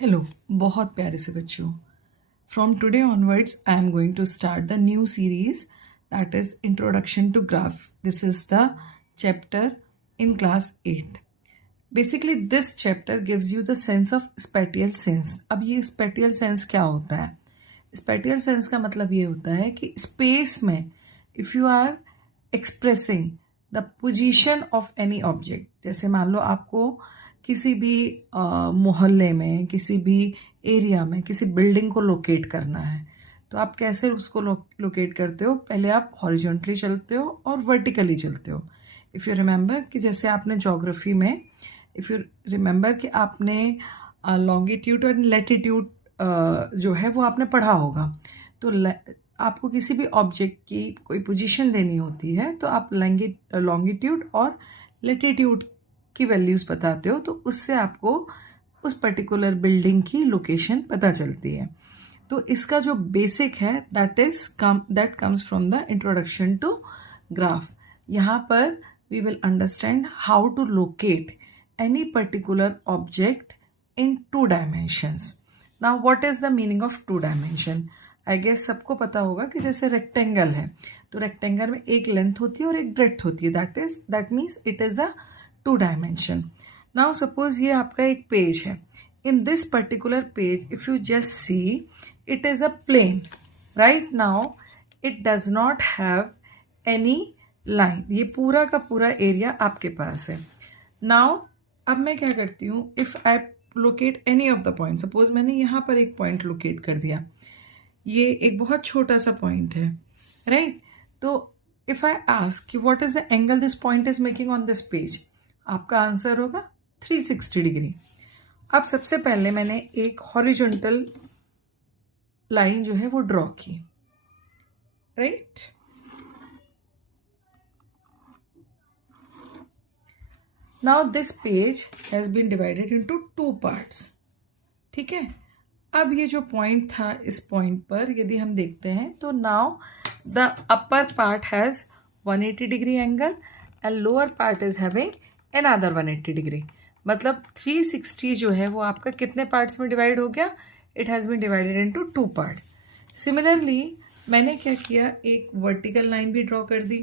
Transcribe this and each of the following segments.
Hello बहुत प्यारे से बच्चों। From today onwards I am going to start the new series that is introduction to graph. This is the chapter in class 8th. Basically this chapter gives you the sense of spatial sense. अब ये spatial sense क्या होता है? Spatial sense का मतलब ये होता है कि स्पेस में if you are expressing the position of any object, जैसे मान लो आपको किसी भी मोहल्ले में, किसी भी एरिया में किसी बिल्डिंग को लोकेट करना है, तो आप कैसे उसको लोकेट करते हो? पहले आप हॉरिजॉन्टली चलते हो और वर्टिकली चलते हो. इफ़ यू रिमेंबर कि जैसे आपने ज्योग्राफी में, इफ़ यू रिमेंबर कि आपने लॉन्गिट्यूड और लैटिट्यूड जो है वो आपने पढ़ा होगा. तो आपको किसी भी ऑब्जेक्ट की कोई पोजीशन देनी होती है तो आप लॉन्गिट्यूड और लैटिट्यूड की वैल्यूज़ बताते हो, तो उससे आपको उस पर्टिकुलर बिल्डिंग की लोकेशन पता चलती है. तो इसका जो बेसिक है that comes from the introduction to graph. यहाँ पर we will understand how to locate any particular object in 2 dimensions. Now what is the meaning of 2 dimension? I guess सबको पता होगा कि जैसे रेक्टेंगल है तो रेक्टेंगल में एक लेंथ होती है और एक ब्रेड्थ होती है. That means it is a 2 dimension. Now suppose ये आपका एक पेज है. In this particular page if you just see, it is a plane. Right now it does not have any line. ये पूरा का पूरा एरिया आपके पास है. नाउ अब मैं क्या करती हूँ, if I locate any of the point, suppose मैंने यहाँ पर एक पॉइंट लोकेट कर दिया, ये एक बहुत छोटा सा पॉइंट है, राइट? तो इफ आई आस्क कि what is the angle this point is making on this page, आपका आंसर होगा 360 डिग्री. अब सबसे पहले मैंने एक हॉरिजॉन्टल लाइन जो है वो ड्रॉ की, right? Now this page has been divided into 2 parts. ठीक है. अब ये जो पॉइंट था, इस पॉइंट पर यदि हम देखते हैं तो now the upper part has 180 degree angle and lower part is having another 180 degree. मतलब 360 जो है वो आपका कितने पार्ट्स में डिवाइड हो गया? It has been divided into 2 part. Similarly मैंने क्या किया, एक वर्टिकल लाइन भी ड्रॉ कर दी,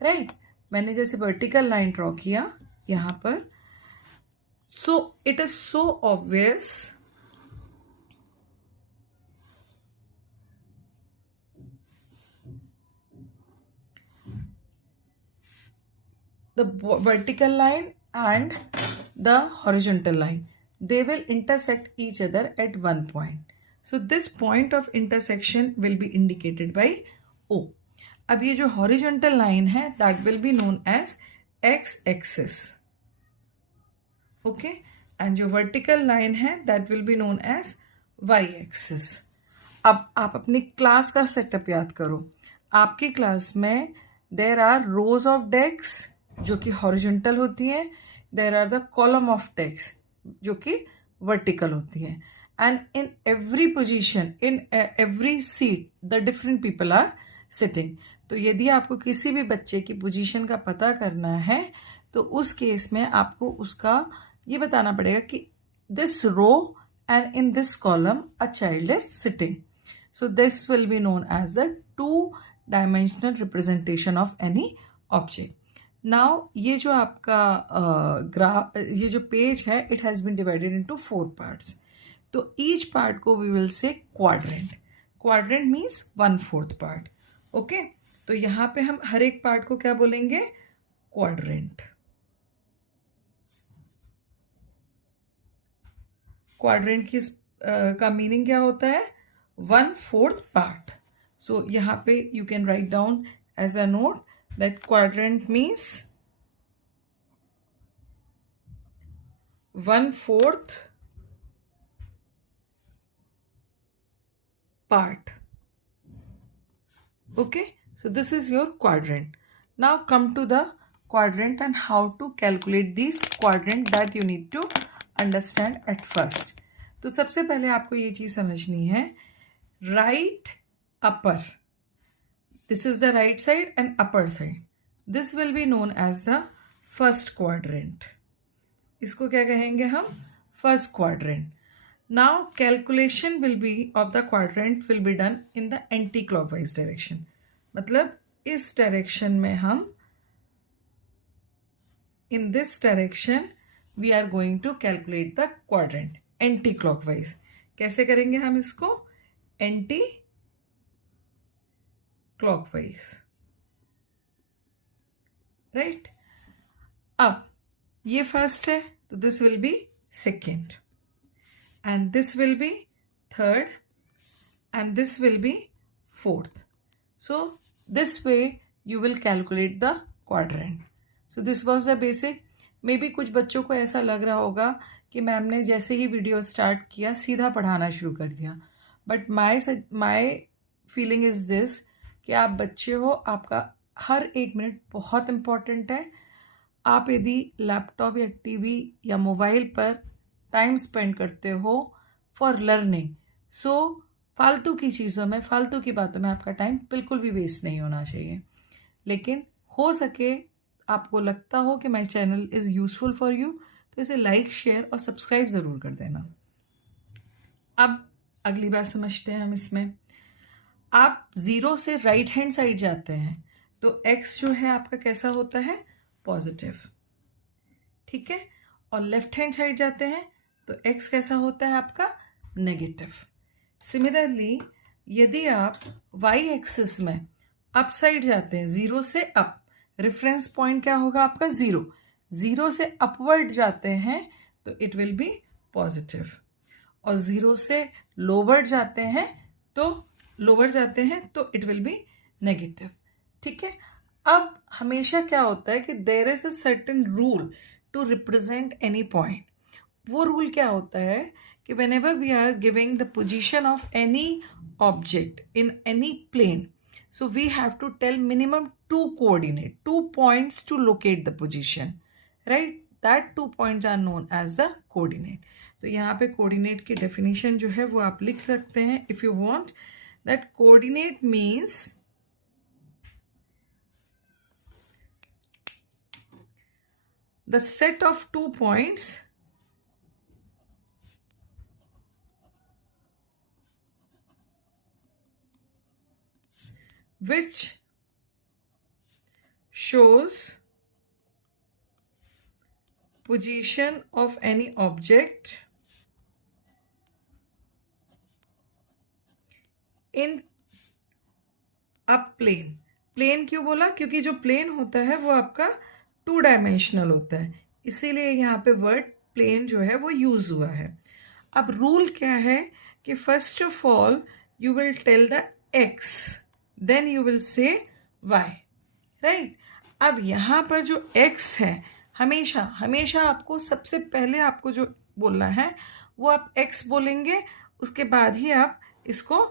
राइट? मैंने जैसे वर्टिकल लाइन ड्रॉ किया यहाँ पर, so it is so obvious the vertical line and the horizontal line, they will intersect each other at one point. So this point of intersection will be indicated by O. अब ये जो horizontal line है that will be known as x axis, okay? and जो vertical line है that will be known as y axis. अब आप अपनी class का सेटअप याद करो. आपकी क्लास में there are rows of desk जो कि हॉरिजॉन्टल होती हैं, there are the column of desk जो कि वर्टिकल होती हैं, and in every position, in every seat the different people are sitting. तो यदि आपको किसी भी बच्चे की पोजीशन का पता करना है तो उस केस में आपको उसका ये बताना पड़ेगा कि this row and in this column a child is sitting. So this will be known as the 2-dimensional representation of any object. Now ये जो आपका ये जो पेज है, it has been divided into 4 parts. तो each part को we will say quadrant. Quadrant means 1/4 part. Okay? तो यहाँ पे हम हर एक पार्ट को क्या बोलेंगे? क्वाड्रेंट. क्वाड्रेंट की का मीनिंग क्या होता है? 1/4 part. So यहाँ पे you can write down as a note that quadrant means 1/4 part. Okay, so this is your quadrant. Now come to the quadrant and how to calculate these quadrant that you need to understand at first. तो सबसे पहले आपको ये चीज़ समझनी है, right upper, this is the right side and upper side, this will be known as the first quadrant. इसको क्या कहेंगे हम? First quadrant. Now calculation will be of the quadrant will be done in the anti clockwise direction. मतलब इस direction में हम in this direction we are going to calculate the quadrant anti clockwise. कैसे करेंगे हम इसको? anti clockwise, right? अब ये फर्स्ट है तो this will be second and this will be third and this will be fourth. So this way you will calculate the quadrant. So this was the basic. Maybe कुछ बच्चों को ऐसा लग रहा होगा कि मैम ने जैसे ही वीडियो स्टार्ट किया सीधा पढ़ाना शुरू कर दिया, but my feeling is this कि आप बच्चे हो, आपका हर एक मिनट बहुत इम्पॉर्टेंट है. आप यदि लैपटॉप या टीवी या मोबाइल पर टाइम स्पेंड करते हो फॉर लर्निंग, सो फालतू की चीज़ों में, फालतू की बातों में आपका टाइम बिल्कुल भी वेस्ट नहीं होना चाहिए. लेकिन हो सके आपको लगता हो कि my channel is useful for you, तो इसे लाइक, शेयर और सब्सक्राइब ज़रूर कर देना. अब अगली बात समझते हैं हम. इसमें आप ज़ीरो से राइट हैंड साइड जाते हैं तो एक्स जो है आपका कैसा होता है? पॉजिटिव, ठीक है. और लेफ्ट हैंड साइड जाते हैं तो एक्स कैसा होता है आपका? नेगेटिव. सिमिलरली यदि आप वाई एक्सिस में अप साइड जाते हैं, ज़ीरो से अप, रेफरेंस पॉइंट क्या होगा आपका? ज़ीरो. ज़ीरो से अपवर्ड जाते हैं तो इट विल बी पॉजिटिव, और ज़ीरो से लोवर्ड जाते हैं तो इट विल बी नेगेटिव, ठीक है. अब हमेशा क्या होता है कि there is a certain rule to represent any point. वो रूल क्या होता है कि whenever we are giving the position of any object in any plane, so we have to tell minimum two points to locate the position, right? That 2 points are known as the coordinate. तो यहाँ पे coordinate की definition जो है वो आप लिख सकते हैं if you want. That coordinate means the set of 2 points which shows position of any object in a plane. Plane क्यों बोला? क्योंकि जो प्लेन होता है वो आपका 2 डायमेंशनल होता है, इसीलिए यहाँ पे वर्ड प्लेन जो है वो यूज हुआ है. अब रूल क्या है कि first of all you will tell the x, then you will say y, right. अब यहाँ पर जो x है, हमेशा आपको सबसे पहले आपको जो बोलना है वो आप x बोलेंगे, उसके बाद ही आप इसको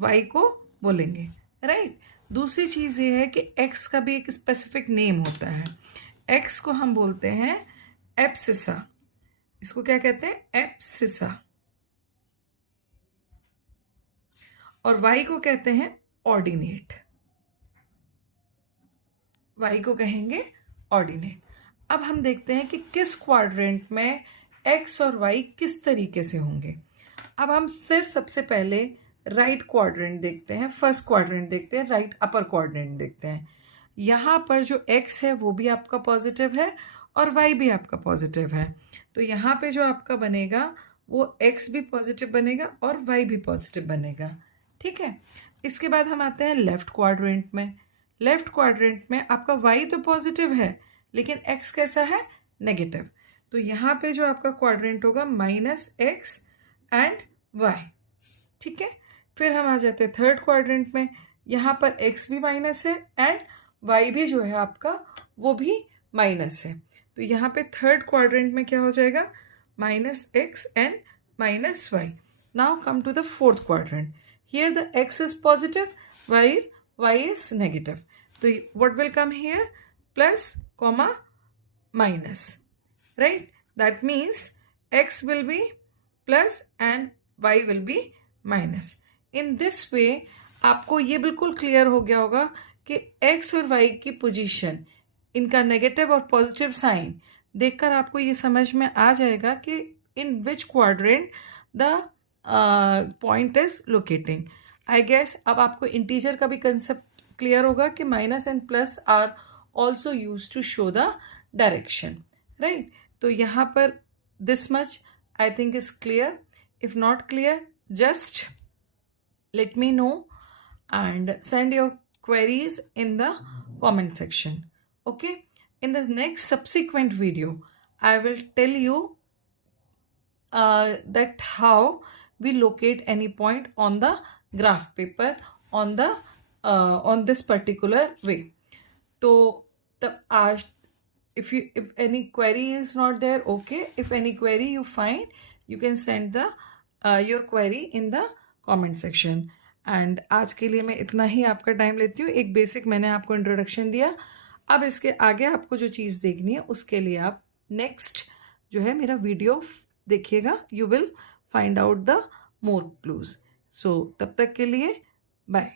y को बोलेंगे, राइट. दूसरी चीज़ ये है कि x का भी एक स्पेसिफिक नेम होता है. x को हम बोलते हैं एब्सिसा. इसको क्या कहते हैं? एब्सिसा. और y को कहते हैं ऑर्डिनेट. y को कहेंगे ऑर्डिनेट. अब हम देखते हैं कि किस क्वाड्रेंट में x और y किस तरीके से होंगे. अब हम सिर्फ सबसे पहले राइट क्वाड्रेंट देखते हैं, फर्स्ट क्वाड्रेंट देखते हैं, राइट अपर क्वाड्रेंट देखते हैं. यहाँ पर जो x है वो भी आपका पॉजिटिव है और y भी आपका पॉजिटिव है, तो यहाँ पे जो आपका बनेगा वो x भी पॉजिटिव बनेगा और y भी पॉजिटिव बनेगा, ठीक है. इसके बाद हम आते हैं लेफ्ट क्वाड्रेंट में. लेफ्ट क्वाड्रेंट में आपका y तो पॉजिटिव है लेकिन x कैसा है? नेगेटिव. तो यहाँ पे जो आपका क्वाड्रेंट होगा -x एंड y, ठीक है. फिर हम आ जाते हैं थर्ड क्वाड्रेंट में. यहाँ पर x भी माइनस है एंड y भी जो है आपका वो भी माइनस है. तो यहाँ पे थर्ड क्वाड्रेंट में क्या हो जाएगा? -x and -y. Now come to the fourth quadrant. Here the x is positive while y is negative. So what will come here? Plus, comma, minus. Right? That means x will be plus and y will be minus. In this way, आपको ये बिल्कुल clear हो गया होगा कि x और y की position, इनका नेगेटिव और पॉजिटिव साइन देखकर आपको ये समझ में आ जाएगा कि in which quadrant the point is locating. I guess अब आपको इंटीजर का भी कंसेप्ट क्लियर होगा कि minus and plus are also use to show the direction, right. तो यहाँ पर this much I think is clear. If not clear, just let me know and send your queries in the comment section. Okay, in the next subsequent video I will tell you that how we locate any point on the graph paper on the on this particular way. So the if any query is not there, okay, if any query you find, you can send the your query in the comment section. And आज के लिए मैं इतना ही आपका time लेती हूँ. एक basic मैंने आपको इंट्रोडक्शन दिया. अब इसके आगे आपको जो चीज़ देखनी है उसके लिए आप नेक्स्ट जो है मेरा वीडियो देखिएगा. You will find out the more clues. So तब तक के लिए बाय.